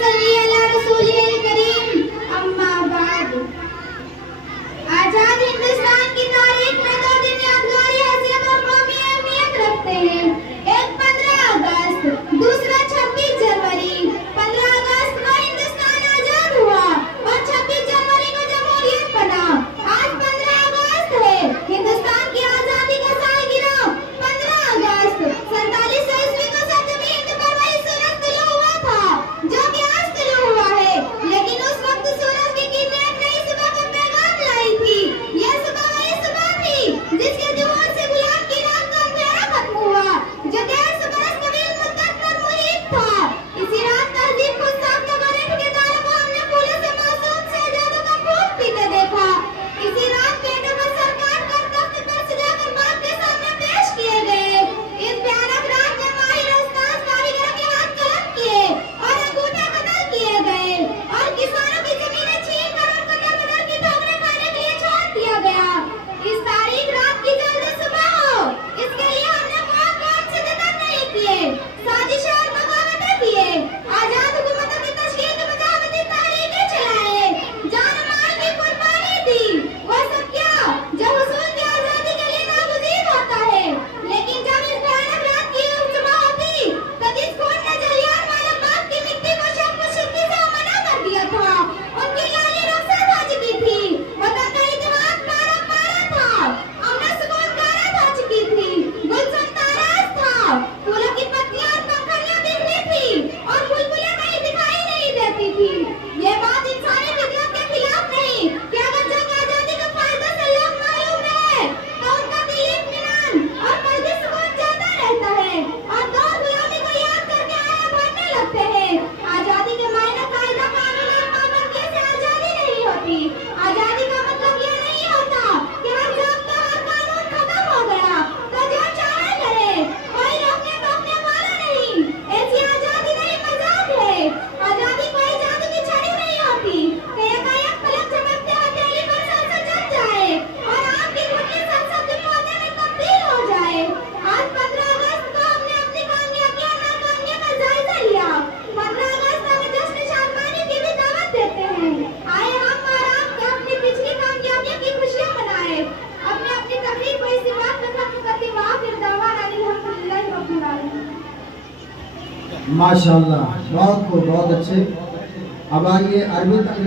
सल्ली अला रसूलिल करीम। अम्मा बाद, आजाद हिंदुस्तान की तारीख में दो दिन यादगारी हैसियत और कौमी अहमियत रखते हैं। एक 15 अगस्त, दूसरा 26 जनवरी। 15 अगस्त को हिंदुस्तान आजाद हुआ और 26 जनवरी को जमहूरियत बना। आज 15 अगस्त है, हिंदुस्तान की आजादी का सालगिरह। 15 अगस्त 47 ईस्वी को सरजमीं हिंद पर वही सूरज तुलू हुआ था जो कि आज तुलू हुआ है, लेकिन उस वक्त सूरज की किरणें एक नई सुबह का पैगाम लाई थी। यह सुबह वही सुबह थी जिसके जुहूर से गुलाब की रात का अंधेरा खत्म हुआ, जो 150 बरस तवील मुद्दत पर मुहीत था। इसी रात तहजीब को सामने बने ठेकेदारों को हमने फूलों से मासूम शहजादों का खून पीते देखा। इसी रात पेटों पर सर काट कर तख्त पर सजाकर बाप के सामने पेश किए गए। इस भयानक रात में माहिर उस्ताद कारीगरों के हाथ कलम किए और अंगूठे कतल किए गए और किसानों की जमीनें छीन कर उनको दर की ठोकरें खाने के लिए छोड़ दिया गया। इस तारीख रात की जल्दी सुबह हो, इसके लिए हमने कौम से जिक्र नहीं किए, साजिशें और बगावतें किए, आजाद हुकूमतों की तश्कील की मुजाहमती तहरीकें चलाए, जान माल की कुर्बानी दी। वह सब क्या जो हुसूल की आजादी के लिए नागुज़ीर होता है, लेकिन जब इस भयानक रात की सुबह होती तो जिस खून ने जलियांवाला बाग की मिट्टी को शर्म-ओ-शिद्दत से मना कर दिया था, उनकी लाली रुखसत हो चुकी थी, वतन का इत्तेफाक पारा था, अमन सुकून गारत हो चुकी थी, गुलशन ताराज था, फूलों की पत्तियां और पंखुड़ियां बिखरी थी और बुलबुलें कहीं दिखाई नहीं देती थी। ये बात इंसानी फितरत के खिलाफ नहीं कि अगर जंग आजादी का फायदा से लोग मालूम रहे तो उनका दिल इत्मीनान और कल्बी सुकून चाहता रहता है और दौर गुलामी को याद करके आया बढ़ने लगते हैं। आजादी के मायने कायदा कानून और पाबंदी से आजादी नहीं होती। आजादी का मतलब ये नहीं होता कि हर ज़ाब्ता और कानून खत्म हो गया तो जो चाहे करे, कोई रोकने टोकने वाला नहीं। ऐसी आजादी नहीं, मजाक है। आजादी कोई जादू की छड़ी नहीं होती कि एकाएक पलक झपकते हथेली पर संसद जल जाए और आपकी घुटने संसद के पौधे में तब्दील हो जाए। आज 15 अगस्त को हमने अपनी कामयाबी और नाकामयाबी का जायजा लिया। 15 अगस्त हमें जश्न शादमानी की भी दावत देते हैं। आए हम और आप अपनी पिछली कामयाबियों की खुशियां मनाएं। अपनी तकरीर को इसी बात पर खत्म करते हुए आखिर दावाना अल्हम्दुलिल्लाह रब्बिल आलमीन। माशाअल्लाह, बहुत अच्छे। अब आइए अरबी तकरीर